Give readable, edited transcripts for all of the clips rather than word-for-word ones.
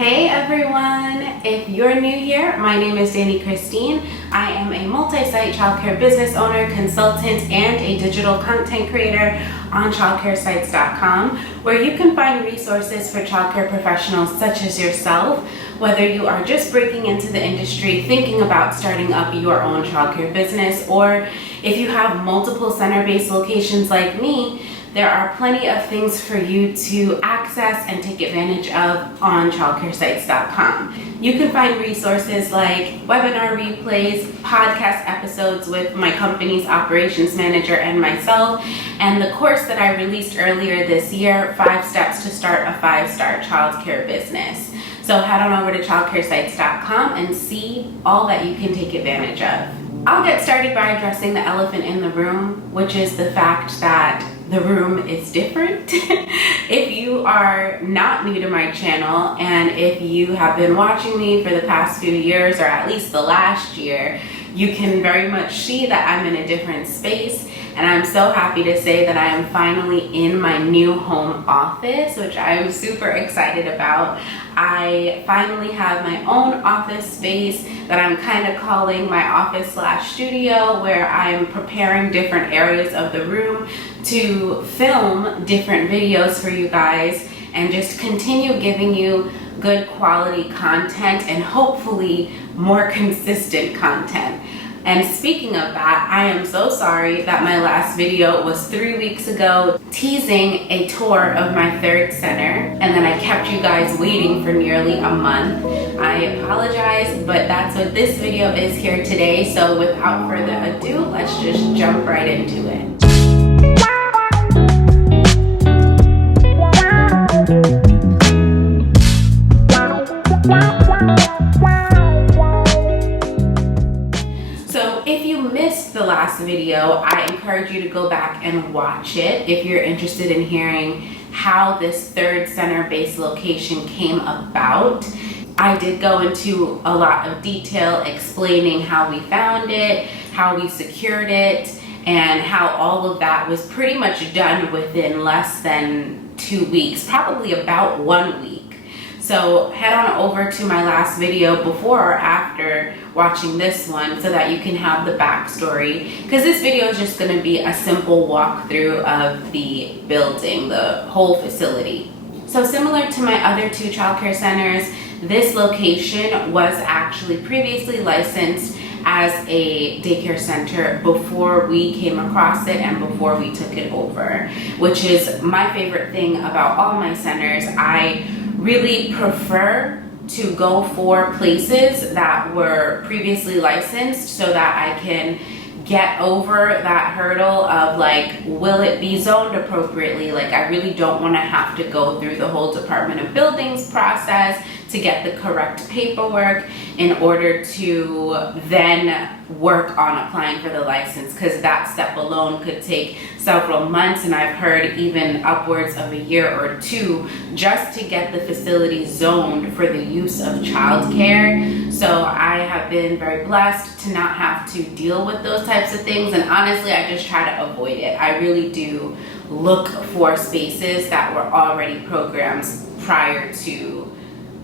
Hey everyone! If you're new here, my name is Dani Christine. I am a multi-site childcare business owner, consultant, and a digital content creator on childcaresites.com, where you can find resources for childcare professionals such as yourself, whether you are just breaking into the industry, thinking about starting up your own childcare business, or if you have multiple center-based locations like me. There are plenty of things for you to access and take advantage of on childcaresites.com. You can find resources like webinar replays, podcast episodes with my company's operations manager and myself, and the course that I released earlier this year, 5 Steps to Start a 5-Star Childcare Business. So head on over to childcaresites.com and see all that you can take advantage of. I'll get started by addressing the elephant in the room, which is the fact that the room is different. If you are not new to my channel, and if you have been watching me for the past few years, or at least the last year, you can very much see that I'm in a different space. And I'm so happy to say that I am finally in my new home office, which I am super excited about. I finally have my own office space that I'm kind of calling my office/studio, where I'm preparing different areas of the room to film different videos for you guys and just continue giving you good quality content and hopefully more consistent content. And speaking of that, I am so sorry that my last video was 3 weeks ago, teasing a tour of my 3rd center, and then I kept you guys waiting for nearly a month. I apologize, but that's what this video is here today. So without further ado, let's just jump right into it. The last video, I encourage you to go back and watch it if you're interested in hearing how this 3rd center-based location came about. I did go into a lot of detail explaining how we found it, how we secured it, and how all of that was pretty much done within less than 2 weeks, probably about 1 week. So head on over to my last video before or after watching this one so that you can have the backstory, because this video is just going to be a simple walkthrough of the building, the whole facility. So similar to my other 2 childcare centers, this location was actually previously licensed as a daycare center before we came across it and before we took it over, which is my favorite thing about all my centers. I really prefer to go for places that were previously licensed so that I can get over that hurdle of like, will it be zoned appropriately? Like, I really don't want to have to go through the whole Department of Buildings process to get the correct paperwork in order to then work on applying for the license, because that step alone could take several months, and I've heard even upwards of a year or 2 just to get the facility zoned for the use of childcare. So I have been very blessed to not have to deal with those types of things, and honestly I just try to avoid it. I really do look for spaces that were already programmed prior to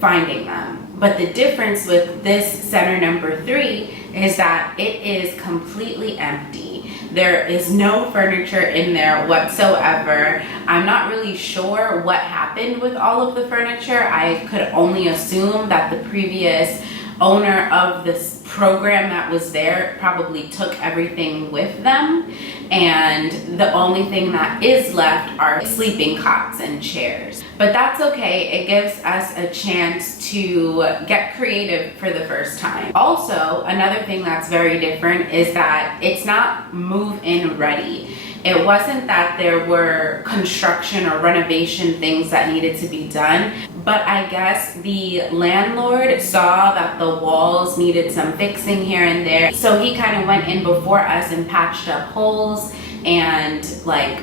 finding them. But the difference with this center number 3 is that it is completely empty. There is no furniture in there whatsoever. I'm not really sure what happened with all of the furniture. I could only assume that the previous owner of this program that was there probably took everything with them, and the only thing that is left are sleeping cots and chairs. But that's okay. It gives us a chance to get creative for the first time. Also, another thing that's very different is that it's not move-in ready. It wasn't that there were construction or renovation things that needed to be done, but I guess the landlord saw that the walls needed some fixing here and there. So he kind of went in before us and patched up holes and like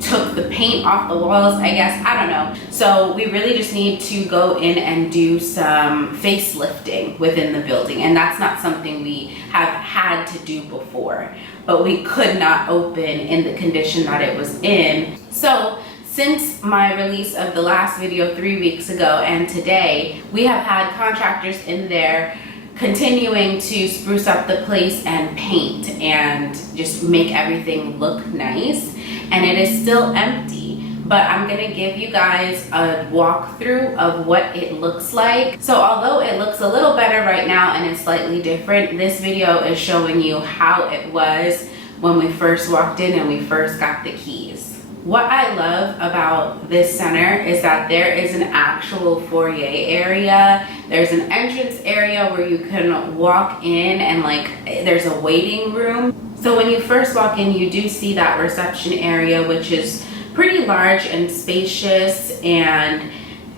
took the paint off the walls, I guess. I don't know. So we really just need to go in and do some facelifting within the building, and that's not something we have had to do before, but we could not open in the condition that it was in. So Since my release of the last video 3 weeks ago and today, we have had contractors in there continuing to spruce up the place and paint and just make everything look nice. And it is still empty, but I'm gonna give you guys a walkthrough of what it looks like. So although it looks a little better right now and it's slightly different, this video is showing you how it was when we first walked in and we first got the keys. What I love about this center is that there is an actual foyer area. There's an entrance area where you can walk in and there's a waiting room. So when you first walk in, you do see that reception area, which is pretty large and spacious and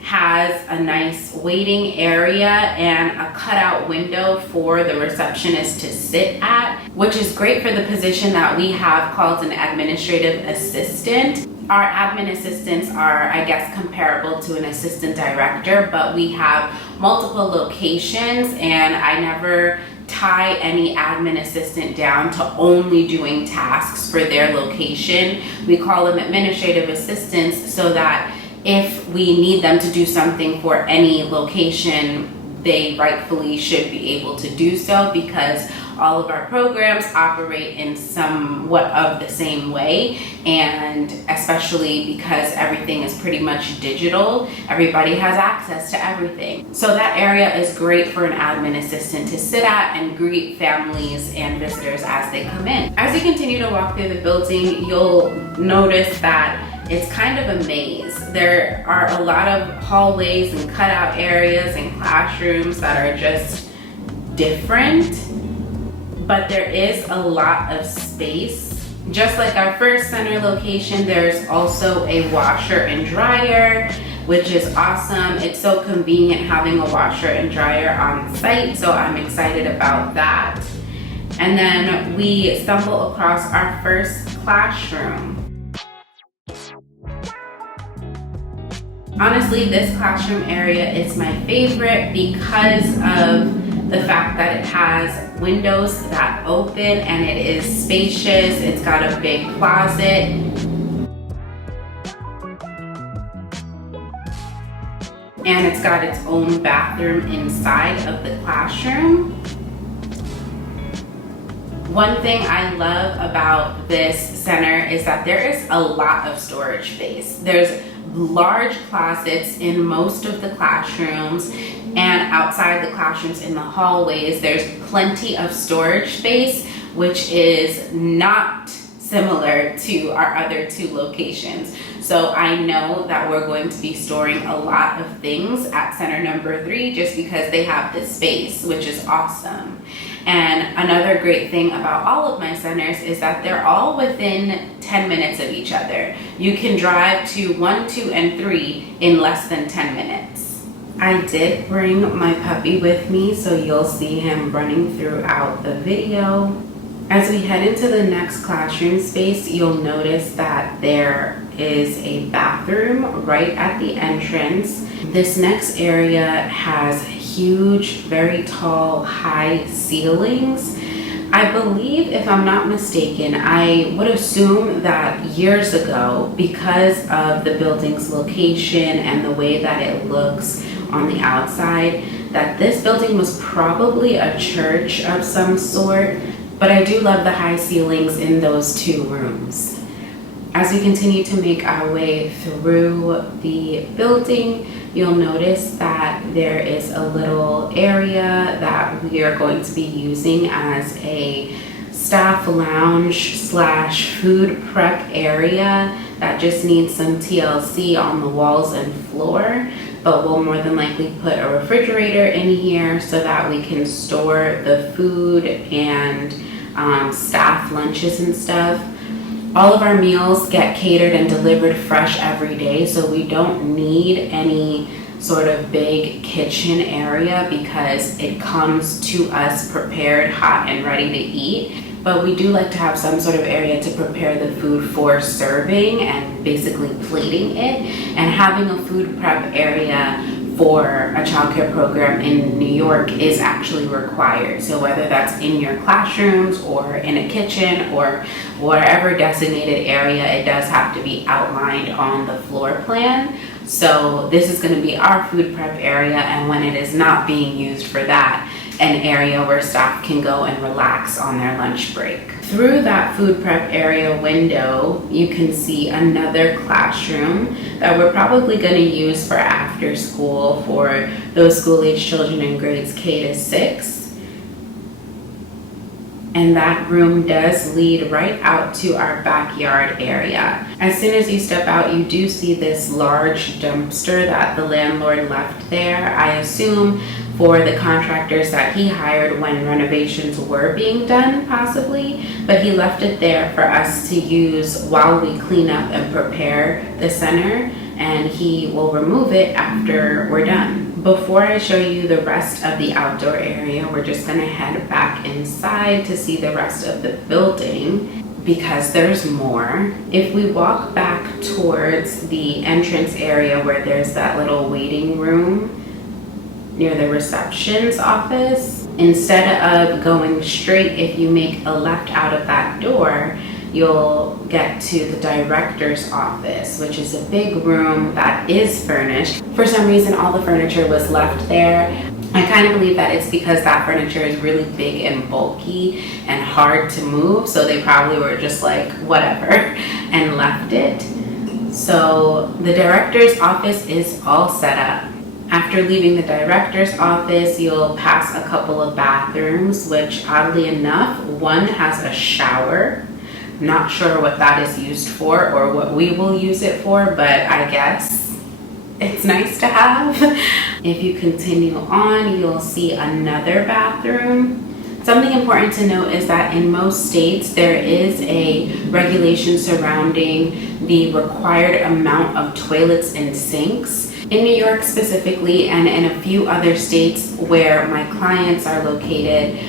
has a nice waiting area and a cutout window for the receptionist to sit at, which is great for the position that we have called an administrative assistant. Our admin assistants are, I guess, comparable to an assistant director, but we have multiple locations and I never tie any admin assistant down to only doing tasks for their location. We call them administrative assistants so that if we need them to do something for any location, they rightfully should be able to do so, because all of our programs operate in somewhat of the same way, and especially because everything is pretty much digital, everybody has access to everything. So that area is great for an admin assistant to sit at and greet families and visitors as they come in. As you continue to walk through the building, you'll notice that it's kind of a maze. There are a lot of hallways and cutout areas and classrooms that are just different, but there is a lot of space. Just like our first center location, there's also a washer and dryer, which is awesome. It's so convenient having a washer and dryer on site, so I'm excited about that. And then we stumble across our first classroom. Honestly, this classroom area is my favorite because of the fact that it has windows that open and it is spacious. It's got a big closet. And it's got its own bathroom inside of the classroom. One thing I love about this center is that there is a lot of storage space. There's large closets in most of the classrooms, and outside the classrooms in the hallways, there's plenty of storage space, which is not similar to our other two locations. So I know that we're going to be storing a lot of things at center number 3 just because they have the space, which is awesome. And another great thing about all of my centers is that they're all within 10 minutes of each other. You can drive to 1, 2, and 3 in less than 10 minutes. I did bring my puppy with me, so you'll see him running throughout the video. As we head into the next classroom space, you'll notice that there is a bathroom right at the entrance. This next area has huge, very tall, high ceilings. I believe, if I'm not mistaken, I would assume that years ago, because of the building's location and the way that it looks on the outside, that this building was probably a church of some sort, but I do love the high ceilings in those 2 rooms. As we continue to make our way through the building, you'll notice that there is a little area that we are going to be using as a staff lounge / food prep area that just needs some TLC on the walls and floor, but we'll more than likely put a refrigerator in here so that we can store the food and staff lunches and stuff. All of our meals get catered and delivered fresh every day, so we don't need any sort of big kitchen area because it comes to us prepared, hot, and ready to eat. But we do like to have some sort of area to prepare the food for serving and basically plating it. And having a food prep area for a childcare program in New York is actually required. So whether that's in your classrooms or in a kitchen or whatever designated area, it does have to be outlined on the floor plan. So this is going to be our food prep area, and when it is not being used for that, an area where staff can go and relax on their lunch break. Through that food prep area window, you can see another classroom that we're probably going to use for after school for those school-age children in grades K to 6. And that room does lead right out to our backyard area. As soon as you step out, you do see this large dumpster that the landlord left there. I assume for the contractors that he hired when renovations were being done, possibly, but he left it there for us to use while we clean up and prepare the center, and he will remove it after we're done. Before I show you the rest of the outdoor area, we're just gonna head back inside to see the rest of the building because there's more. If we walk back towards the entrance area where there's that little waiting room near the reception's office, instead of going straight, if you make a left out of that door, you'll get to the director's office, which is a big room that is furnished. For some reason, all the furniture was left there. I kind of believe that it's because that furniture is really big and bulky and hard to move, so they probably were just like, whatever, and left it. So the director's office is all set up. After leaving the director's office, you'll pass a couple of bathrooms, which oddly enough, one has a shower. Not sure what that is used for or what we will use it for, but I guess it's nice to have. If you continue on, you'll see another bathroom. Something important to note is that in most states, there is a regulation surrounding the required amount of toilets and sinks. In New York specifically, and in a few other states where my clients are located,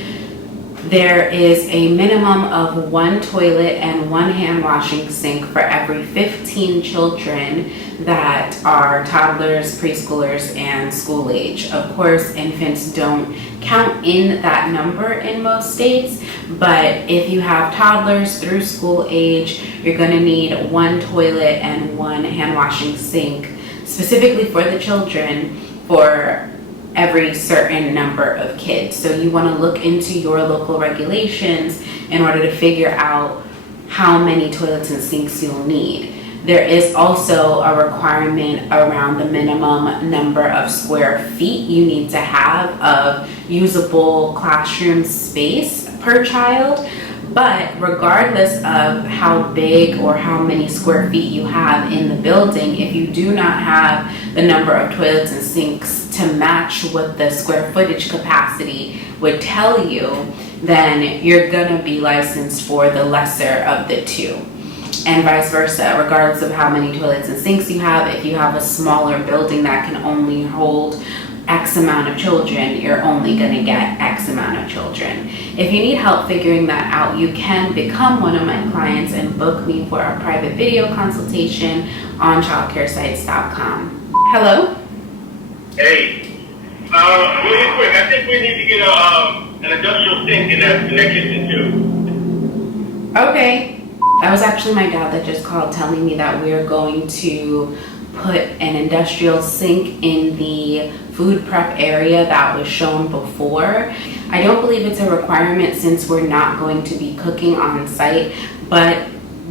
there is a minimum of 1 toilet and 1 hand washing sink for every 15 children that are toddlers, preschoolers, and school age. Of course, infants don't count in that number in most states, but if you have toddlers through school age, you're going to need 1 toilet and 1 hand washing sink specifically for the children for every certain number of kids. So you want to look into your local regulations in order to figure out how many toilets and sinks you'll need. There is also a requirement around the minimum number of square feet you need to have of usable classroom space per child. But regardless of how big or how many square feet you have in the building, if you do not have the number of toilets and sinks to match what the square footage capacity would tell you, then you're gonna be licensed for the lesser of the two. And vice versa, regardless of how many toilets and sinks you have, if you have a smaller building that can only hold X amount of children, you're only going to get X amount of children. If you need help figuring that out, you can become one of my clients and book me for a private video consultation on childcaresites.com. Hello? Hey, really quick, I think we need to get an industrial sink in that kitchen too. Okay. That was actually my dad that just called telling me that we are going to put an industrial sink in the food prep area that was shown before. I don't believe it's a requirement since we're not going to be cooking on site, but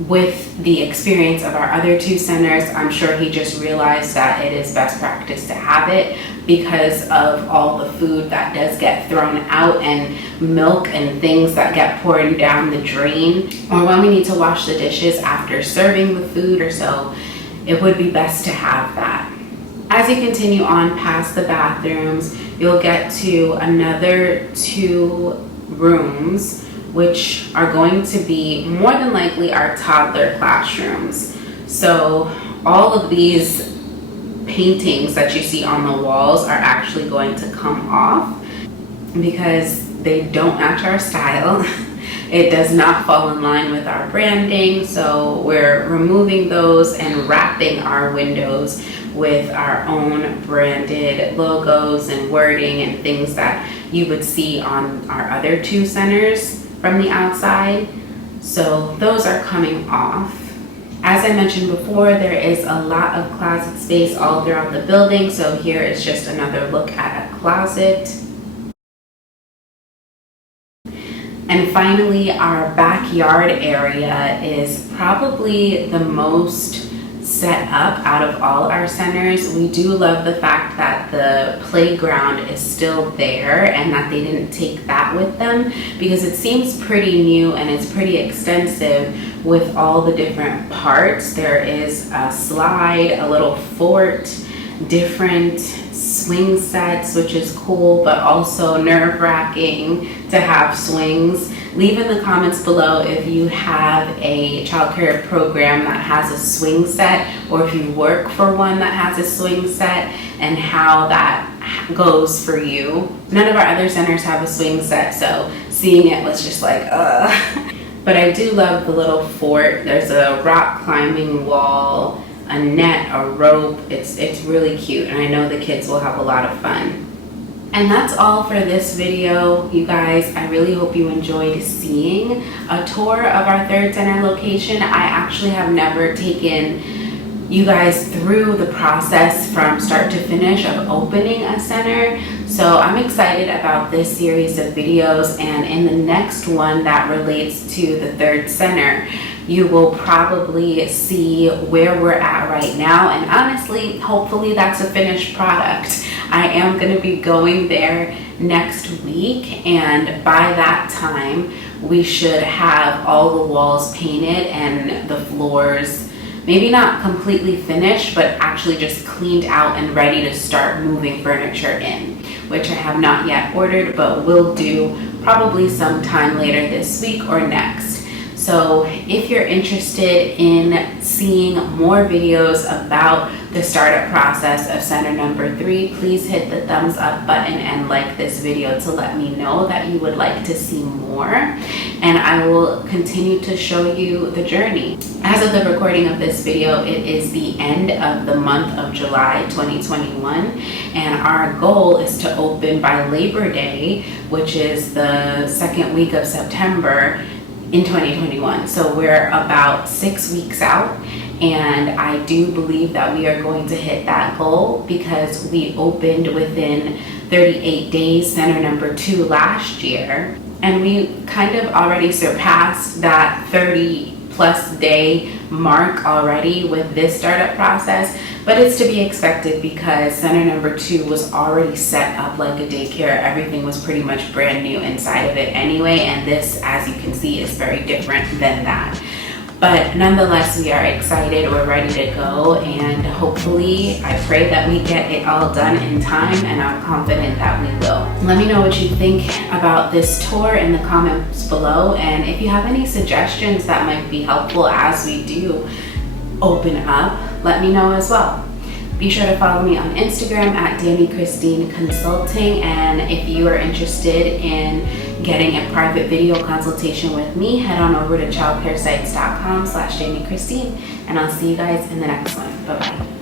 with the experience of our other 2 centers, I'm sure he just realized that it is best practice to have it because of all the food that does get thrown out and milk and things that get poured down the drain, or when we need to wash the dishes after serving the food or so. It would be best to have that. As you continue on past the bathrooms, you'll get to another 2 rooms, which are going to be more than likely our toddler classrooms. So all of these paintings that you see on the walls are actually going to come off because they don't match our style. It does not fall in line with our branding, so we're removing those and wrapping our windows with our own branded logos and wording and things that you would see on our other 2 centers from the outside. So those are coming off. As I mentioned before, there is a lot of closet space all throughout the building. So here is just another look at a closet. And finally, our backyard area is probably the most set up out of all our centers. We do love the fact that the playground is still there and that they didn't take that with them, because it seems pretty new and it's pretty extensive with all the different parts. There is a slide, a little fort, different swing sets, which is cool, but also nerve-wracking to have swings. Leave in the comments below if you have a childcare program that has a swing set, or if you work for one that has a swing set, and how that goes for you. None of our other centers have a swing set, so seeing it was just like, But I do love the little fort. There's a rock climbing wall, a net, a rope. It's really cute, and I know the kids will have a lot of fun. And that's all for this video, you guys. I really hope you enjoyed seeing a tour of our 3rd center location. I actually have never taken you guys through the process from start to finish of opening a center. So I'm excited about this series of videos, and in the next one that relates to the 3rd center, you will probably see where we're at right now, and honestly, hopefully that's a finished product. I am going to be going there next week, and by that time we should have all the walls painted and the floors maybe not completely finished, but actually just cleaned out and ready to start moving furniture in, which I have not yet ordered, but will do probably sometime later this week or next. So if you're interested in seeing more videos about the startup process of center number 3, please hit the thumbs up button and like this video to let me know that you would like to see more, and I will continue to show you the journey. As of the recording of this video, it is the end of the month of July 2021, and our goal is to open by Labor Day, which is the 2nd week of September in 2021. So we're about 6 weeks out, and I do believe that we are going to hit that goal because we opened within 38 days center number 2 last year, and we kind of already surpassed that 30+ day mark already with this startup process. But it's to be expected because center number 2 was already set up like a daycare. Everything was pretty much brand new inside of it anyway, and this, as you can see, is very different than that. But nonetheless, we are excited, we're ready to go, and hopefully, I pray that we get it all done in time, and I'm confident that we will. Let me know what you think about this tour in the comments below, and if you have any suggestions that might be helpful as we do open up, let me know as well. Be sure to follow me on Instagram at Dani Christine Consulting, and if you are interested in getting a private video consultation with me, head on over to childcaresites.com/DaniChristine, and I'll see you guys in the next one. Bye-bye.